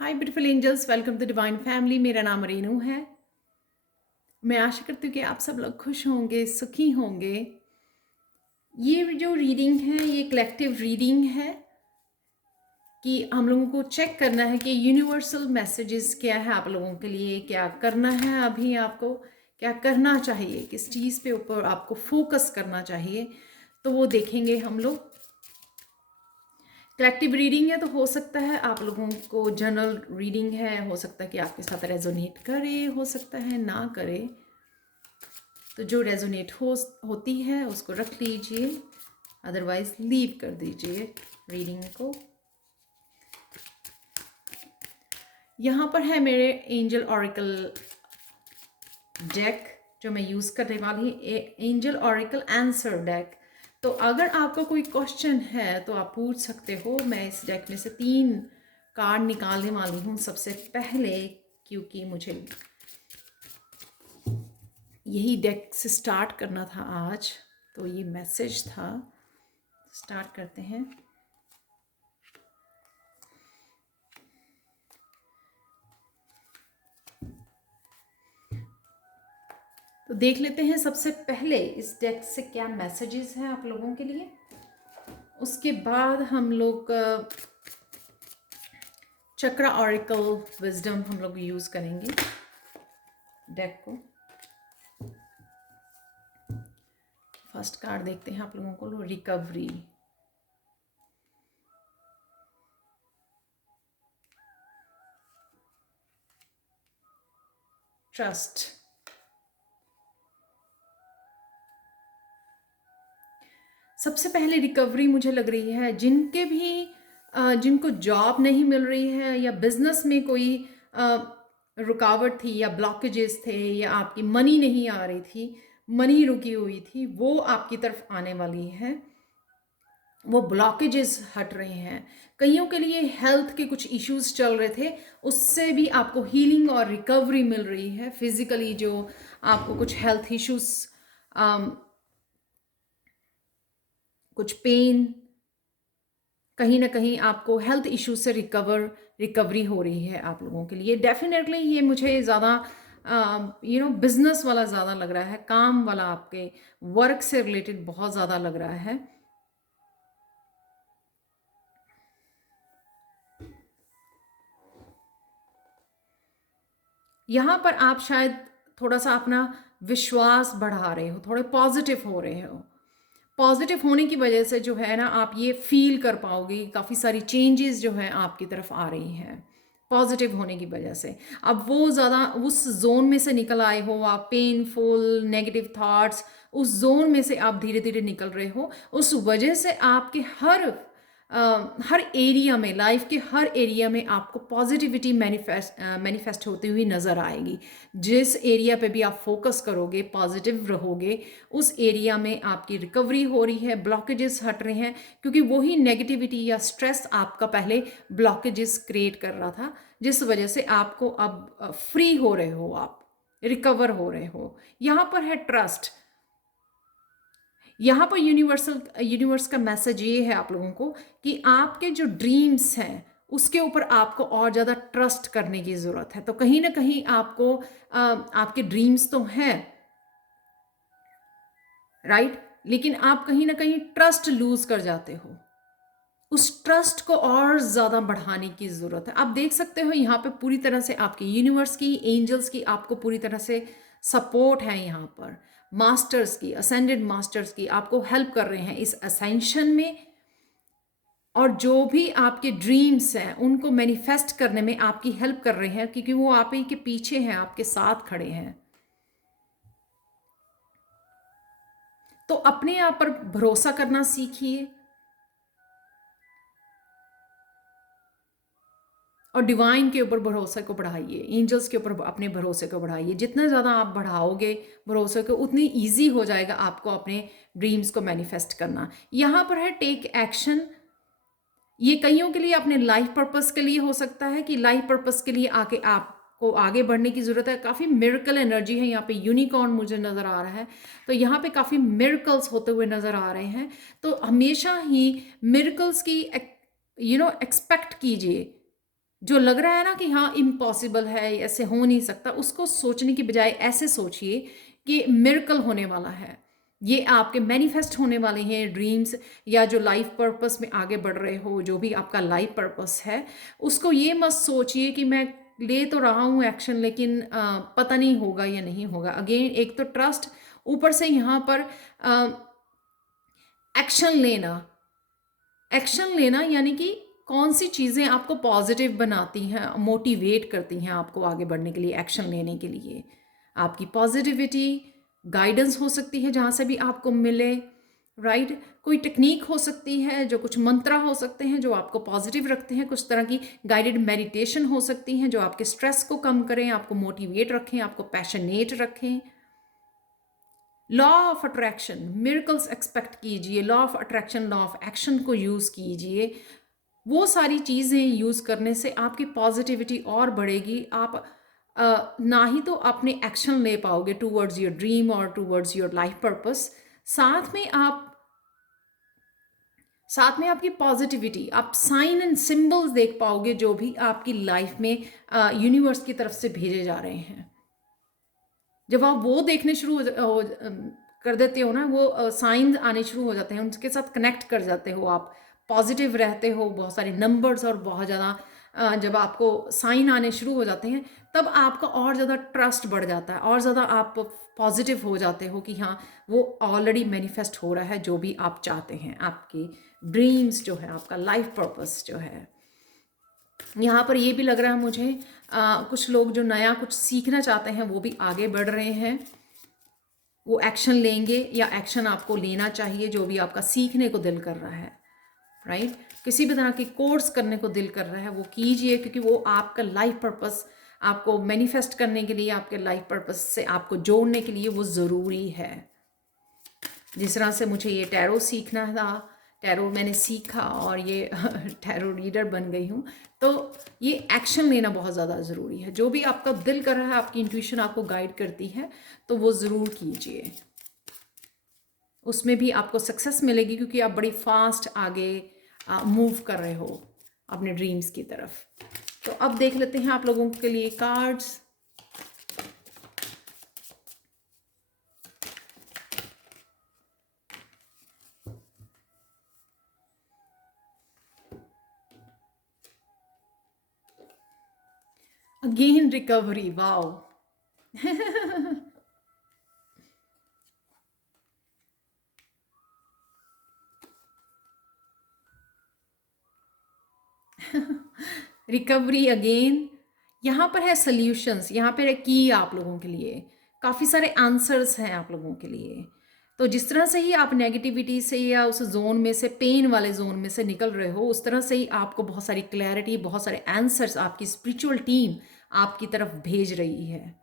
Hi beautiful angels, welcome to divine family. मेरा नाम रेनू है। मैं आशा करती हूँ कि आप सब लोग खुश होंगे, सुखी होंगे। ये जो रीडिंग है ये कलेक्टिव रीडिंग है कि हम लोगों को चेक करना है कि यूनिवर्सल मैसेजेस क्या है आप लोगों के लिए, क्या करना है, अभी आपको क्या करना चाहिए, किस चीज़ पे ऊपर आपको फोकस करना चाहिए, तो वो देखेंगे हम लोग। कलेक्टिव रीडिंग है तो हो सकता है आप लोगों को जनरल रीडिंग है, हो सकता है कि आपके साथ रेजोनेट करे, हो सकता है ना करे। तो जो रेजोनेट होती है उसको रख लीजिए, अदरवाइज लीव कर दीजिए रीडिंग को। यहाँ पर है मेरे एंजल ऑरिकल डेक जो मैं यूज़ करने वाली हूँ, एंजल ऑरिकल आंसर डेक। तो अगर आपका कोई क्वेश्चन है तो आप पूछ सकते हो। मैं इस डेक में से 3 कार्ड निकालने वाली हूँ सबसे पहले, क्योंकि मुझे यही डेक से स्टार्ट करना था आज, तो ये मैसेज था। स्टार्ट करते हैं। तो देख लेते हैं सबसे पहले इस डेक से क्या मैसेजेस हैं आप लोगों के लिए। उसके बाद हम लोग चक्रा ऑरिकल विजडम हम लोग यूज़ करेंगे डेक को। फर्स्ट कार्ड देखते हैं आप लोगों को, रिकवरी। ट्रस्ट। सबसे पहले रिकवरी मुझे लग रही है जिनको जॉब नहीं मिल रही है या बिजनेस में कोई रुकावट थी या ब्लॉकेजेस थे या आपकी मनी नहीं आ रही थी, मनी रुकी हुई थी, वो आपकी तरफ आने वाली है। वो ब्लॉकेजेस हट रहे हैं। कईयों के लिए हेल्थ के कुछ इश्यूज चल रहे थे, उससे भी आपको हीलिंग और रिकवरी मिल रही है। फिजिकली जो आपको कुछ हेल्थ इश्यूज, कुछ पेन, कहीं ना कहीं आपको हेल्थ इश्यू से रिकवरी हो रही है आप लोगों के लिए। डेफिनेटली ये मुझे ज़्यादा बिजनेस वाला ज़्यादा लग रहा है, काम वाला, आपके वर्क से रिलेटेड बहुत ज़्यादा लग रहा है। यहाँ पर आप शायद थोड़ा सा अपना विश्वास बढ़ा रहे हो, थोड़े पॉजिटिव हो रहे हो। पॉजिटिव होने की वजह से जो है ना, आप ये फील कर पाओगे काफ़ी सारी चेंजेस जो है आपकी तरफ आ रही हैं पॉजिटिव होने की वजह से। अब वो ज़्यादा उस जोन में से निकल आए हो, आप पेनफुल नेगेटिव थॉट्स, उस जोन में से आप धीरे धीरे निकल रहे हो। उस वजह से आपके हर एरिया में, लाइफ के हर एरिया में आपको पॉजिटिविटी मैनिफेस्ट होती हुई नज़र आएगी। जिस एरिया पे भी आप फोकस करोगे, पॉजिटिव रहोगे, उस एरिया में आपकी रिकवरी हो रही है, ब्लॉकेजेस हट रहे हैं। क्योंकि वही नेगेटिविटी या स्ट्रेस आपका पहले ब्लॉकेजेस क्रिएट कर रहा था, जिस वजह से आपको अब फ्री हो रहे हो, आप रिकवर हो रहे हो। यहाँ पर है ट्रस्ट। यहाँ पर यूनिवर्स का मैसेज ये है आप लोगों को कि आपके जो ड्रीम्स हैं उसके ऊपर आपको और ज़्यादा ट्रस्ट करने की ज़रूरत है। तो कहीं ना कहीं आपको आपके ड्रीम्स तो हैं, राइट, लेकिन आप कहीं ना कहीं ट्रस्ट लूज कर जाते हो। उस ट्रस्ट को और ज़्यादा बढ़ाने की ज़रूरत है। आप देख सकते हो यहाँ पे पूरी तरह से आपकी यूनिवर्स की, एंजल्स की आपको पूरी तरह से सपोर्ट है। यहाँ पर मास्टर्स की, असेंडेड मास्टर्स की आपको हेल्प कर रहे हैं इस असेंशन में। और जो भी आपके ड्रीम्स हैं उनको मैनिफेस्ट करने में आपकी हेल्प कर रहे हैं, क्योंकि वो आप ही के पीछे हैं, आपके साथ खड़े हैं। तो अपने आप पर भरोसा करना सीखिए और डिवाइन के ऊपर भरोसे को बढ़ाइए, एंजल्स के ऊपर अपने भरोसे को बढ़ाइए। जितना ज़्यादा आप बढ़ाओगे भरोसे को, उतनी ईजी हो जाएगा आपको अपने ड्रीम्स को मैनिफेस्ट करना। यहाँ पर है टेक एक्शन। ये कईयों के लिए अपने लाइफ पर्पस के लिए हो सकता है कि लाइफ पर्पस के लिए आके आपको आगे बढ़ने की ज़रूरत है। काफ़ी मिरेकल एनर्जी है यहाँ पे, यूनिकॉर्न मुझे नज़र आ रहा है। तो यहाँ पे काफ़ी मिरेकल्स होते हुए नज़र आ रहे हैं। तो हमेशा ही मिरेकल्स की एक्सपेक्ट कीजिए। जो लग रहा है ना कि हाँ इम्पॉसिबल है, ऐसे हो नहीं सकता, उसको सोचने की बजाय ऐसे सोचिए कि मिरेकल होने वाला है, ये आपके मैनिफेस्ट होने वाले हैं ड्रीम्स, या जो लाइफ पर्पस में आगे बढ़ रहे हो, जो भी आपका लाइफ पर्पस है, उसको ये मत सोचिए कि मैं ले तो रहा हूँ एक्शन, लेकिन पता नहीं होगा या नहीं होगा। अगेन एक तो ट्रस्ट, ऊपर से यहाँ पर एक्शन लेना। एक्शन लेना यानी कि कौन सी चीज़ें आपको पॉजिटिव बनाती हैं, मोटिवेट करती हैं आपको आगे बढ़ने के लिए, एक्शन लेने के लिए। आपकी पॉजिटिविटी, गाइडेंस हो सकती है जहाँ से भी आपको मिले, राइट। कोई टेक्निक हो सकती है, जो कुछ मंत्र हो सकते हैं जो आपको पॉजिटिव रखते हैं, कुछ तरह की गाइडेड मेडिटेशन हो सकती हैं जो आपके स्ट्रेस को कम करें, आपको मोटिवेट रखें, आपको पैशनेट रखें। Law of attraction, miracles expect कीजिए, law of attraction, law of action को यूज़ कीजिए। वो सारी चीज़ें यूज़ करने से आपकी पॉजिटिविटी और बढ़ेगी। आप ना ही तो अपने एक्शन ले पाओगे टूवर्ड्स योर ड्रीम और टूवर्ड्स योर लाइफ पर्पस, साथ में आप साथ में आपकी पॉजिटिविटी, आप साइन एंड सिंबल्स देख पाओगे जो भी आपकी लाइफ में यूनिवर्स की तरफ से भेजे जा रहे हैं। जब आप वो देखने शुरू कर देते हो ना, वो साइन आने शुरू हो जाते हैं, उनके साथ कनेक्ट कर जाते हो, आप पॉजिटिव रहते हो, बहुत सारे नंबर्स और बहुत ज़्यादा जब आपको साइन आने शुरू हो जाते हैं, तब आपका और ज़्यादा ट्रस्ट बढ़ जाता है, और ज़्यादा आप पॉजिटिव हो जाते हो कि हाँ वो ऑलरेडी मैनिफेस्ट हो रहा है जो भी आप चाहते हैं, आपकी ड्रीम्स जो है, आपका लाइफ पर्पस जो है। यहाँ पर ये भी लग रहा है मुझे कुछ लोग जो नया कुछ सीखना चाहते हैं वो भी आगे बढ़ रहे हैं, वो एक्शन लेंगे, या एक्शन आपको लेना चाहिए जो भी आपका सीखने को दिल कर रहा है, राइट। किसी भी तरह की कोर्स करने को दिल कर रहा है वो कीजिए, क्योंकि वो आपका लाइफ पर्पस आपको मैनिफेस्ट करने के लिए, आपके लाइफ पर्पस से आपको जोड़ने के लिए वो ज़रूरी है। जिस तरह से मुझे ये टैरो सीखना था, टैरो मैंने सीखा और ये टैरो रीडर बन गई हूँ, तो ये एक्शन लेना बहुत ज़्यादा ज़रूरी है। जो भी आपका दिल कर रहा है, आपकी इंट्यूशन आपको गाइड करती है, तो वो ज़रूर कीजिए, उसमें भी आपको सक्सेस मिलेगी, क्योंकि आप बड़ी फास्ट आगे मूव कर रहे हो अपने ड्रीम्स की तरफ। तो अब देख लेते हैं आप लोगों के लिए cards. Again recovery, wow. Recovery again, यहाँ पर है सल्यूशंस, यहाँ पर है की आप लोगों के लिए, काफ़ी सारे आंसर्स हैं आप लोगों के लिए। तो जिस तरह से ही आप नेगेटिविटी से या उस जोन में से, पेन वाले जोन में से निकल रहे हो, उस तरह से ही आपको बहुत सारी क्लैरिटी, बहुत सारे आंसर्स आपकी स्पिरिचुअल टीम आपकी तरफ भेज रही है।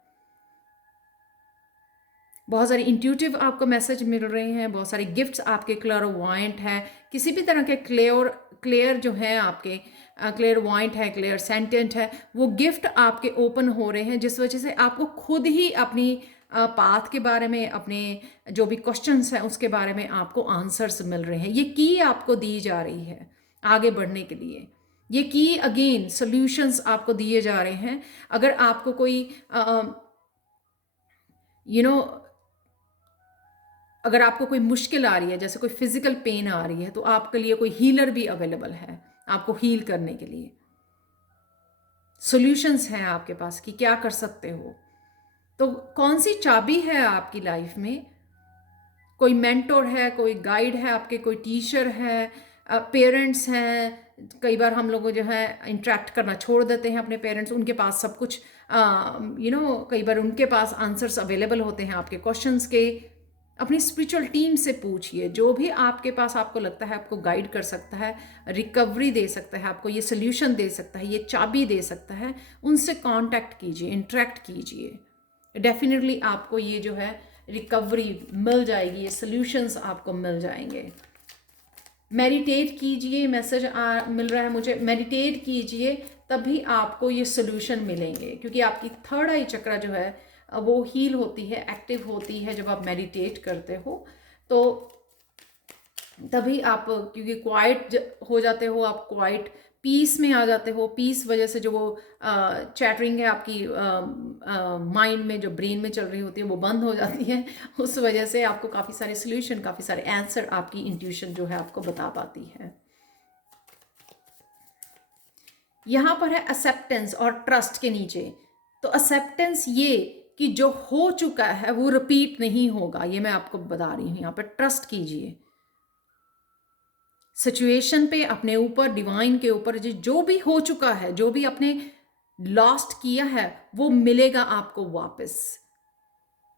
बहुत सारे इंट्यूटिव आपको मैसेज मिल रहे हैं, बहुत सारे गिफ्ट्स आपके क्लेयरवॉयंट है, किसी भी तरह के क्लियर जो है आपके क्लेयरवॉयंट है, क्लियर सेंटेंट है, वो गिफ्ट आपके ओपन हो रहे हैं, जिस वजह से आपको खुद ही अपनी पाथ के बारे में, अपने जो भी क्वेश्चंस हैं उसके बारे में आपको आंसर्स मिल रहे हैं। ये की आपको दी जा रही है आगे बढ़ने के लिए, ये की अगेन सॉल्यूशंस आपको दिए जा रहे हैं। अगर आपको कोई यू नो अगर आपको कोई मुश्किल आ रही है, जैसे कोई फिजिकल पेन आ रही है, तो आपके लिए कोई हीलर भी अवेलेबल है आपको हील करने के लिए। सॉल्यूशंस हैं आपके पास कि क्या कर सकते हो। तो कौन सी चाबी है आपकी लाइफ में? कोई मेंटोर है, कोई गाइड है आपके, कोई टीचर है, पेरेंट्स हैं। कई बार हम लोग जो है इंटरेक्ट करना छोड़ देते हैं अपने पेरेंट्स, उनके पास सब कुछ कई बार उनके पास आंसर्स अवेलेबल होते हैं आपके क्वेश्चंस के। अपनी स्पिरिचुअल टीम से पूछिए, जो भी आपके पास आपको लगता है आपको गाइड कर सकता है, रिकवरी दे सकता है, आपको ये सोल्यूशन दे सकता है, ये चाबी दे सकता है, उनसे कांटेक्ट कीजिए, इंटरेक्ट कीजिए। डेफिनेटली आपको ये जो है रिकवरी मिल जाएगी, ये सोल्यूशंस आपको मिल जाएंगे। मेडिटेट कीजिए, मैसेज मिल रहा है मुझे, मेडिटेट कीजिए, तभी आपको ये सोल्यूशन मिलेंगे, क्योंकि आपकी थर्ड आई चक्र जो है वो हील होती है, एक्टिव होती है जब आप मेडिटेट करते हो। तो तभी आप, क्योंकि क्वाइट हो जाते हो, आप क्वाइट पीस में आ जाते हो। पीस वजह से जो वो चैटरिंग है आपकी माइंड में, जो ब्रेन में चल रही होती है, वो बंद हो जाती है। उस वजह से आपको काफ़ी सारे सोल्यूशन, काफ़ी सारे आंसर आपकी इंट्यूशन जो है आपको बता पाती है। यहाँ पर है एक्सेप्टेंस और ट्रस्ट के नीचे। तो एक्सेप्टेंस ये कि जो हो चुका है वो रिपीट नहीं होगा, ये मैं आपको बता रही हूँ। यहाँ पर ट्रस्ट कीजिए सिचुएशन पे, अपने ऊपर, डिवाइन के ऊपर। जो भी हो चुका है, जो भी आपने लॉस्ट किया है, वो मिलेगा आपको वापस।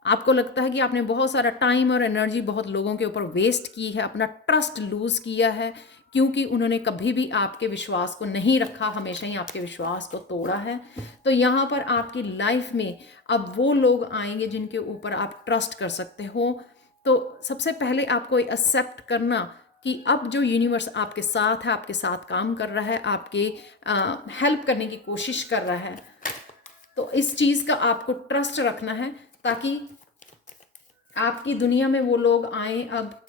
आपको लगता है कि आपने बहुत सारा टाइम और एनर्जी बहुत लोगों के ऊपर वेस्ट की है, अपना ट्रस्ट लूज किया है, क्योंकि उन्होंने कभी भी आपके विश्वास को नहीं रखा, हमेशा ही आपके विश्वास को तोड़ा है। तो यहाँ पर आपकी लाइफ में अब वो लोग आएंगे जिनके ऊपर आप ट्रस्ट कर सकते हो। तो सबसे पहले आपको एक्सेप्ट करना कि अब जो यूनिवर्स आपके साथ है, आपके साथ काम कर रहा है, आपके हेल्प करने की कोशिश कर रहा है। तो इस चीज़ का आपको ट्रस्ट रखना है, ताकि आपकी दुनिया में वो लोग आए अब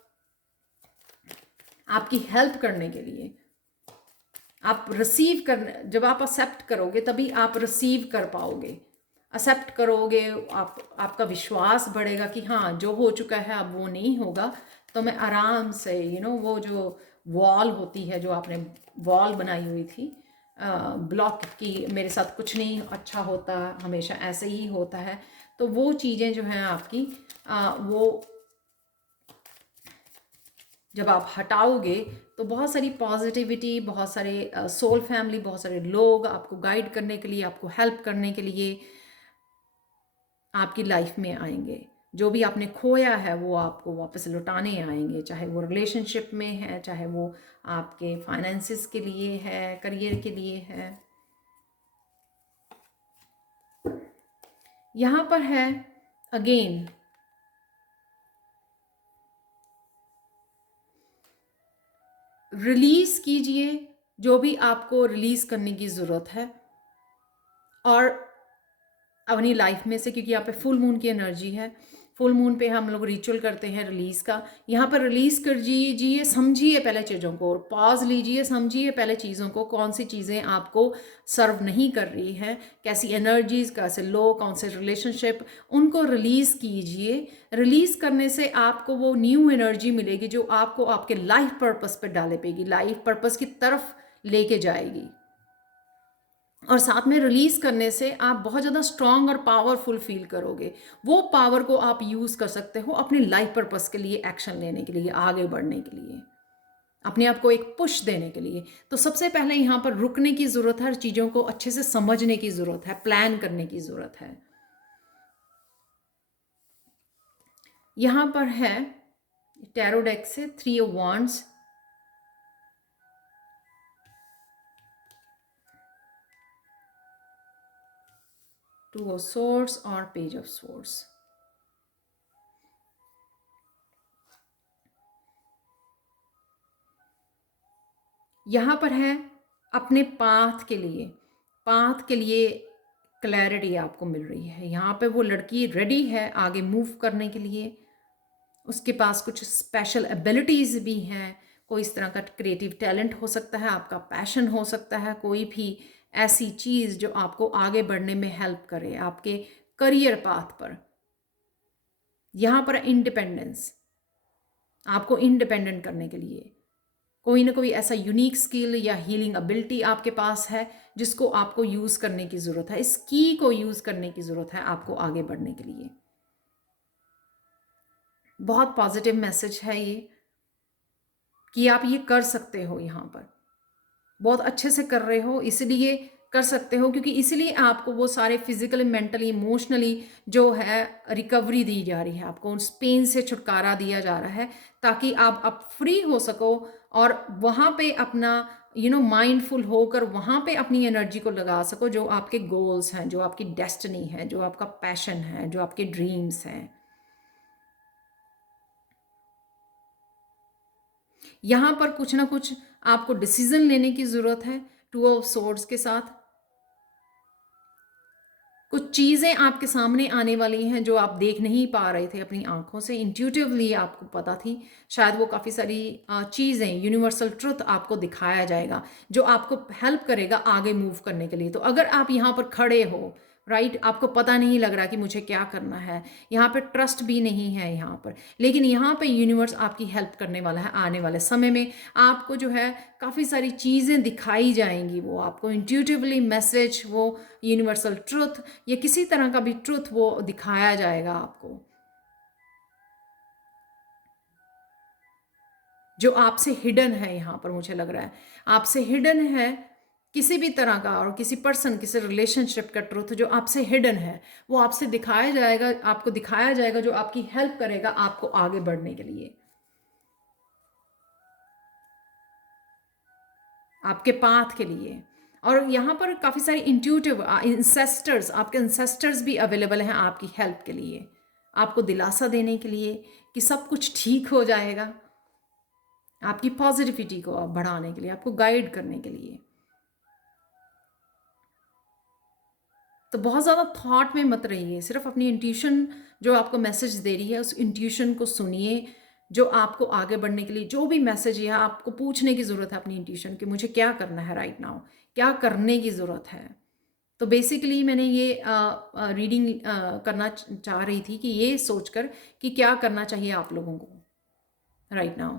आपकी हेल्प करने के लिए। आप रिसीव करने, जब आप एक्सेप्ट करोगे तभी आप रिसीव कर पाओगे। एक्सेप्ट करोगे, आपका विश्वास बढ़ेगा कि हाँ, जो हो चुका है अब वो नहीं होगा। तो मैं आराम से वो जो वॉल होती है, जो आपने वॉल बनाई हुई थी ब्लॉक की, मेरे साथ कुछ नहीं अच्छा होता, हमेशा ऐसे ही होता है, तो वो चीज़ें जो हैं आपकी वो जब आप हटाओगे तो बहुत सारी पॉजिटिविटी, बहुत सारे सोल फैमिली, बहुत सारे लोग आपको गाइड करने के लिए, आपको हेल्प करने के लिए आपकी लाइफ में आएंगे। जो भी आपने खोया है वो आपको वापस लौटाने आएंगे, चाहे वो रिलेशनशिप में है, चाहे वो आपके फाइनेंसिस के लिए है, करियर के लिए है। यहाँ पर है अगेन, रिलीज कीजिए जो भी आपको रिलीज करने की ज़रूरत है और अपनी लाइफ में से, क्योंकि यहाँ पे फुल मून की एनर्जी है। फुल मून पे हम लोग रिचुअल करते हैं रिलीज का। यहाँ पर रिलीज कर दीजिए, समझिए पहले चीज़ों को, और पॉज लीजिए, समझिए पहले चीज़ों को, कौन सी चीज़ें आपको सर्व नहीं कर रही हैं, कैसी एनर्जीज, कैसे लोग, कौन से रिलेशनशिप, उनको रिलीज कीजिए। रिलीज करने से आपको वो न्यू एनर्जी मिलेगी जो आपको आपके लाइफ पर्पस पे डाले पेगी, लाइफ पर्पस की तरफ लेके जाएगी। और साथ में रिलीज करने से आप बहुत ज़्यादा स्ट्रांग और पावरफुल फील करोगे। वो पावर को आप यूज़ कर सकते हो अपनी लाइफ पर्पस के लिए, एक्शन लेने के लिए, आगे बढ़ने के लिए, अपने आप को एक पुश देने के लिए। तो सबसे पहले यहाँ पर रुकने की ज़रूरत है, हर चीज़ों को अच्छे से समझने की ज़रूरत है, प्लान करने की ज़रूरत है। यहाँ पर है टैरो डेक से 3 of wands, two of swords और पेज ऑफ सोर्ड्स। यहाँ पर है अपने पाथ के लिए क्लैरिटी आपको मिल रही है। यहाँ पे वो लड़की रेडी है आगे मूव करने के लिए। उसके पास कुछ स्पेशल एबिलिटीज़ भी हैं, कोई इस तरह का क्रिएटिव टैलेंट हो सकता है, आपका पैशन हो सकता है, कोई भी ऐसी चीज़ जो आपको आगे बढ़ने में हेल्प करे आपके करियर पाथ पर। यहाँ पर इंडिपेंडेंस, आपको इंडिपेंडेंट करने के लिए कोई ना कोई ऐसा यूनिक स्किल या हीलिंग एबिलिटी आपके पास है जिसको आपको यूज़ करने की ज़रूरत है। इस की को यूज़ करने की ज़रूरत है आपको आगे बढ़ने के लिए। बहुत पॉजिटिव मैसेज है ये कि आप ये कर सकते हो, यहाँ पर बहुत अच्छे से कर रहे हो, इसलिए कर सकते हो क्योंकि इसलिए आपको वो सारे फिजिकली, मेंटली, इमोशनली जो है रिकवरी दी जा रही है, आपको उस पेन से छुटकारा दिया जा रहा है ताकि आप फ्री हो सको और वहाँ पे अपना माइंडफुल होकर वहाँ पे अपनी एनर्जी को लगा सको जो आपके गोल्स हैं, जो आपकी डेस्टिनी है, जो आपका पैशन है, जो आपके ड्रीम्स हैं। यहाँ पर कुछ ना कुछ आपको डिसीजन लेने की ज़रूरत है 2 ऑफ सोर्ड्स के साथ। कुछ चीज़ें आपके सामने आने वाली हैं जो आप देख नहीं पा रहे थे अपनी आँखों से, इंट्यूटिवली आपको पता थी। शायद वो काफ़ी सारी चीज़ें, यूनिवर्सल ट्रुथ आपको दिखाया जाएगा, जो आपको हेल्प करेगा आगे मूव करने के लिए। तो अगर आप यहाँ पर खड़े हो, राइट, आपको पता नहीं लग रहा कि मुझे क्या करना है, यहाँ पे ट्रस्ट भी नहीं है यहाँ पर, लेकिन यहाँ पे यूनिवर्स आपकी हेल्प करने वाला है। आने वाले समय में आपको जो है काफ़ी सारी चीज़ें दिखाई जाएंगी, वो आपको इंट्यूटिवली मैसेज, वो यूनिवर्सल ट्रुथ या किसी तरह का भी ट्रुथ वो दिखाया जाएगा आपको, जो आपसे हिडन है। यहाँ पर मुझे लग रहा है आपसे हिडन है किसी भी तरह का, और किसी पर्सन, किसी रिलेशनशिप का ट्रुथ जो आपसे हिडन है, वो आपसे दिखाया जाएगा, आपको दिखाया जाएगा, जो आपकी हेल्प करेगा आपको आगे बढ़ने के लिए, आपके पाथ के लिए। और यहाँ पर काफ़ी सारे इंट्यूटिव इंसेस्टर्स, आपके इंसेस्टर्स भी अवेलेबल हैं आपकी हेल्प के लिए, आपको दिलासा देने के लिए कि सब कुछ ठीक हो जाएगा, आपकी पॉजिटिविटी को बढ़ाने के लिए, आपको गाइड करने के लिए। तो बहुत ज़्यादा थॉट में मत रहिए, सिर्फ अपनी इंट्यूशन जो आपको मैसेज दे रही है उस इंट्यूशन को सुनिए, जो आपको आगे बढ़ने के लिए जो भी मैसेज है आपको पूछने की ज़रूरत है अपनी इंट्यूशन कि मुझे क्या करना है राइट नाउ, क्या करने की ज़रूरत है। तो बेसिकली मैंने ये रीडिंग करना चाह रही थी कि ये सोचकर कि क्या करना चाहिए आप लोगों को राइट नाउ।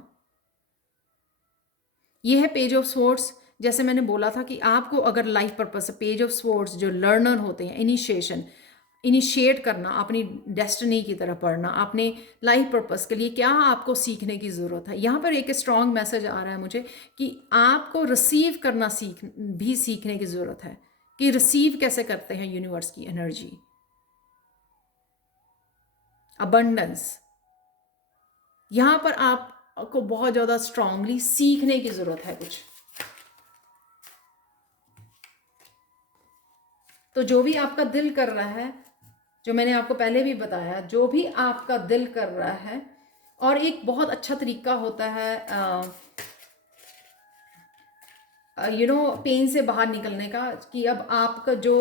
ये है पेज ऑफ स्वॉर्ड्स। जैसे मैंने बोला था कि आपको अगर life purpose, page of swords जो लर्नर होते हैं, इनिशिएशन, इनिशिएट करना, अपनी डेस्टिनी की तरफ बढ़ना, अपने लाइफ पर्पस के लिए क्या आपको सीखने की ज़रूरत है। यहाँ पर एक स्ट्रॉन्ग मैसेज आ रहा है मुझे कि आपको रिसीव करना सीखने की ज़रूरत है, कि रिसीव कैसे करते हैं यूनिवर्स की एनर्जी, अबंडेंस। यहाँ पर आपको बहुत ज़्यादा स्ट्रांगली सीखने की ज़रूरत है कुछ। तो जो भी आपका दिल कर रहा है, जो मैंने आपको पहले भी बताया, जो भी आपका दिल कर रहा है, और एक बहुत अच्छा तरीका होता है पेन से बाहर निकलने का, कि अब आपका जो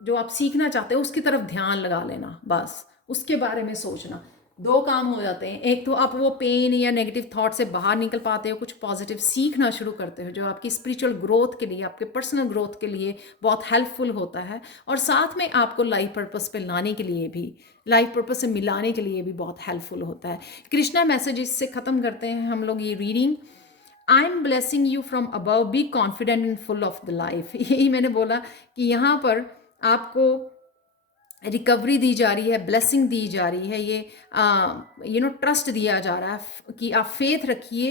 जो आप सीखना चाहते हो उसकी तरफ ध्यान लगा लेना, बस उसके बारे में सोचना। दो काम हो जाते हैं, एक तो आप वो पेन या नेगेटिव थॉट से बाहर निकल पाते हो, कुछ पॉजिटिव सीखना शुरू करते हो जो आपकी स्पिरिचुअल ग्रोथ के लिए, आपके पर्सनल ग्रोथ के लिए बहुत हेल्पफुल होता है, और साथ में आपको लाइफ पर्पस पे लाने के लिए भी, लाइफ पर्पस से मिलाने के लिए भी बहुत हेल्पफुल होता है। कृष्णा मैसेजेस से ख़त्म करते हैं हम लोग ये reading. I am blessing you from above, be confident and full of the life. यही मैंने बोला कि यहाँ पर आपको रिकवरी दी जा रही है, ब्लेसिंग दी जा रही है, ये ट्रस्ट दिया जा रहा है कि आप फेथ रखिए,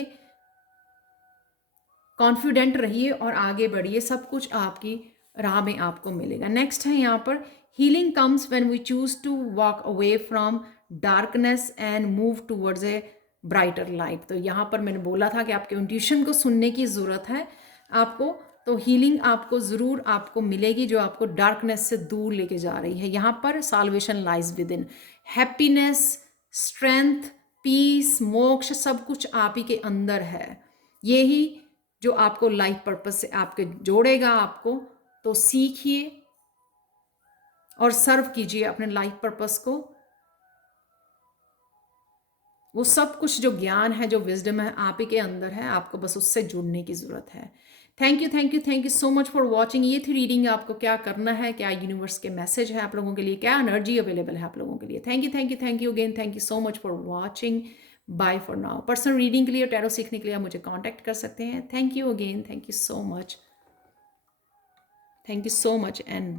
कॉन्फिडेंट रहिए और आगे बढ़िए, सब कुछ आपकी राह में आपको मिलेगा। नेक्स्ट है यहाँ पर, healing comes when we choose to walk away from darkness and move towards a brighter light. तो यहाँ पर मैंने बोला था कि आपके इंट्यूशन को सुनने की ज़रूरत है आपको, तो हीलिंग आपको ज़रूर आपको मिलेगी जो आपको डार्कनेस से दूर लेके जा रही है। यहाँ पर salvation lies within, happiness, strength, peace, moksha, सब कुछ आप ही के अंदर है। यही जो आपको लाइफ पर्पस से आपके जोड़ेगा आपको। तो सीखिए और सर्व कीजिए अपने लाइफ पर्पस को। वो सब कुछ जो ज्ञान है, जो विजडम है, आप ही के अंदर है, आपको बस उससे जुड़ने की ज़रूरत है। Thank you, thank you, thank you so much for watching. ये थी रीडिंग, आपको क्या करना है, क्या यूनिवर्स के मैसेज है आप लोगों के लिए, क्या एनर्जी अवेलेबल है आप लोगों के लिए। Thank you, thank you, thank you again, thank you so much for watching. Bye for now. Personal reading के लिए, टैरो सीखने के लिए आप मुझे कॉन्टैक्ट कर सकते हैं। Thank you again, thank you so much, thank you so much and